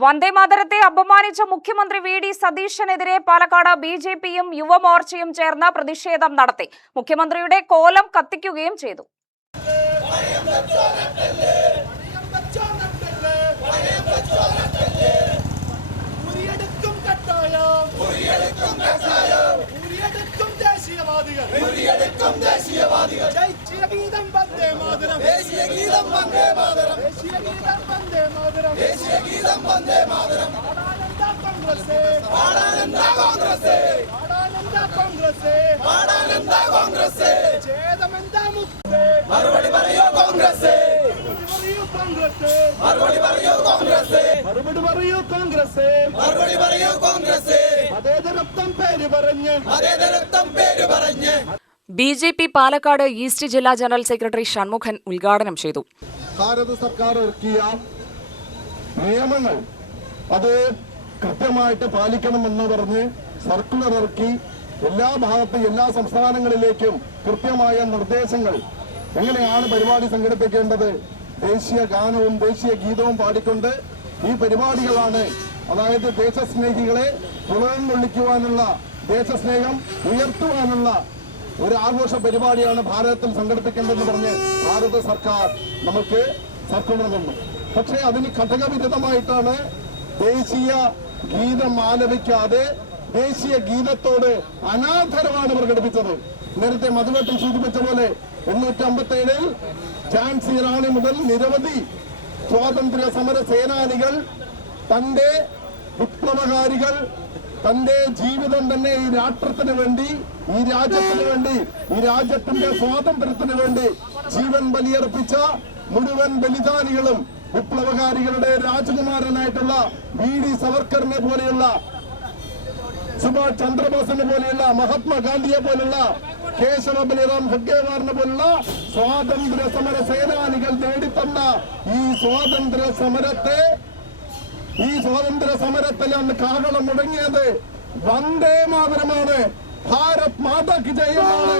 വന്ദേമാതരത്തെ അപമാനിച്ച മുഖ്യമന്ത്രി വി.ഡി. സതീശനെതിരെ പാലക്കാട് ബിജെപിയും യുവമോർച്ചയും ചേർന്ന് പ്രതിഷേധം നടത്തി. മുഖ്യമന്ത്രിയുടെ കോലം കത്തിക്കുകയും ചെയ്തു. ബിജെപി പാലക്കാട് ഈസ്റ്റ് ജില്ലാ ജനറൽ സെക്രട്ടറി ഷൺമുഖൻ ഉദ്ഘാടനം ചെയ്തു. ഭാരത സർക്കാർ ഇറക്കിയ നിയമങ്ങൾ അത് കൃത്യമായിട്ട് പാലിക്കണമെന്ന് പറഞ്ഞ് സർക്കുലർ ഇറക്കി എല്ലാ ഭാഗത്തും എല്ലാ സംസ്ഥാനങ്ങളിലേക്കും കൃത്യമായ നിർദ്ദേശങ്ങൾ എങ്ങനെയാണ് പരിപാടി സംഘടിപ്പിക്കേണ്ടത്, ദേശീയ ഗാനവും ദേശീയ ഗീതവും പാടിക്കൊണ്ട് ഈ പരിപാടികളാണ്, അതായത് ദേശസ്നേഹികളെ പുലർന്നൊള്ളിക്കുവാനുള്ള, ദേശസ്നേഹം ഉയർത്തുവാനുള്ള ഒരു ആഘോഷ പരിപാടിയാണ് ഭാരതത്തിൽ സംഘടിപ്പിക്കേണ്ടതെന്ന് പറഞ്ഞ് ഭാരത സർക്കാർ നമുക്ക് സർക്കുലർ തന്നു. പക്ഷേ അതിന് ഘടകവിരുദ്ധമായിട്ടാണ് ദേശീയ ഗീതം ആലപിക്കാതെ ദേശീയ ഗീതത്തോട് അനാദരവാണ് പ്രകടിപ്പിച്ചത്. നേരത്തെ മധുവേട്ടൻ സൂചിപ്പിച്ച പോലെ 857 ഝാൻസി റാണി മുതൽ നിരവധി സ്വാതന്ത്ര്യ സമര സേനാനികൾ, തന്റെ വിപ്ലവകാരികൾ തന്റെ ജീവിതം തന്നെ ഈ രാഷ്ട്രത്തിന് വേണ്ടി, ഈ രാജ്യത്തിന് വേണ്ടി, ഈ രാജ്യത്തിന്റെ സ്വാതന്ത്ര്യത്തിന് വേണ്ടി ജീവൻ ബലിയർപ്പിച്ച മുഴുവൻ ബലിദാനികളും വിപ്ലവകാരികളുടെ രാജകുമാരനായിട്ടുള്ള വി.ഡി. സവർക്കറിനെ പോലെയുള്ള, സുഭാഷ് ചന്ദ്രബോസിനെ പോലെയുള്ള, മഹാത്മാഗാന്ധിയെ പോലുള്ള, കേശവ ബലിറാം ഹെഡ്ഗേവാറിനെ പോലുള്ള സ്വാതന്ത്ര്യ സമര സേനാനികൾ നേടിത്തന്ന ഈ സ്വാതന്ത്ര്യ സമരത്തിൽ അന്ന് കാഹളം മുടങ്ങിയത് വന്ദേ മാതരമാണ്, ഭാരത് മാതാ കി ജയ് എന്നാണ്.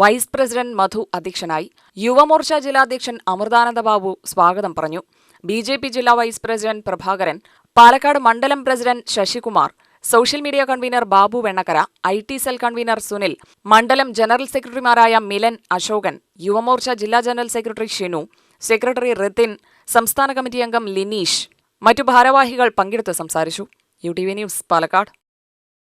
വൈസ് പ്രസിഡന്റ് മധു അധ്യക്ഷനായി. യുവമോർച്ച ജില്ലാധ്യക്ഷൻ അമൃതാനന്ദ ബാബു സ്വാഗതം പറഞ്ഞു. ബിജെപി ജില്ലാ വൈസ് പ്രസിഡന്റ് പ്രഭാകരൻ, പാലക്കാട് മണ്ഡലം president Sasikumar, social media convener Babu Vennakkara, IT cell convener Sunil, മണ്ഡലം ജനറൽ സെക്രട്ടറിമാരായ മിലൻ, അശോകൻ, യുവമോർച്ച ജില്ലാ general secretary Shinu, secretary Rithin, സംസ്ഥാന കമ്മിറ്റി അംഗം ലിനീഷ്, മറ്റു ഭാരവാഹികൾ പങ്കെടുത്ത് സംസാരിച്ചു. UTV news, Palakkad.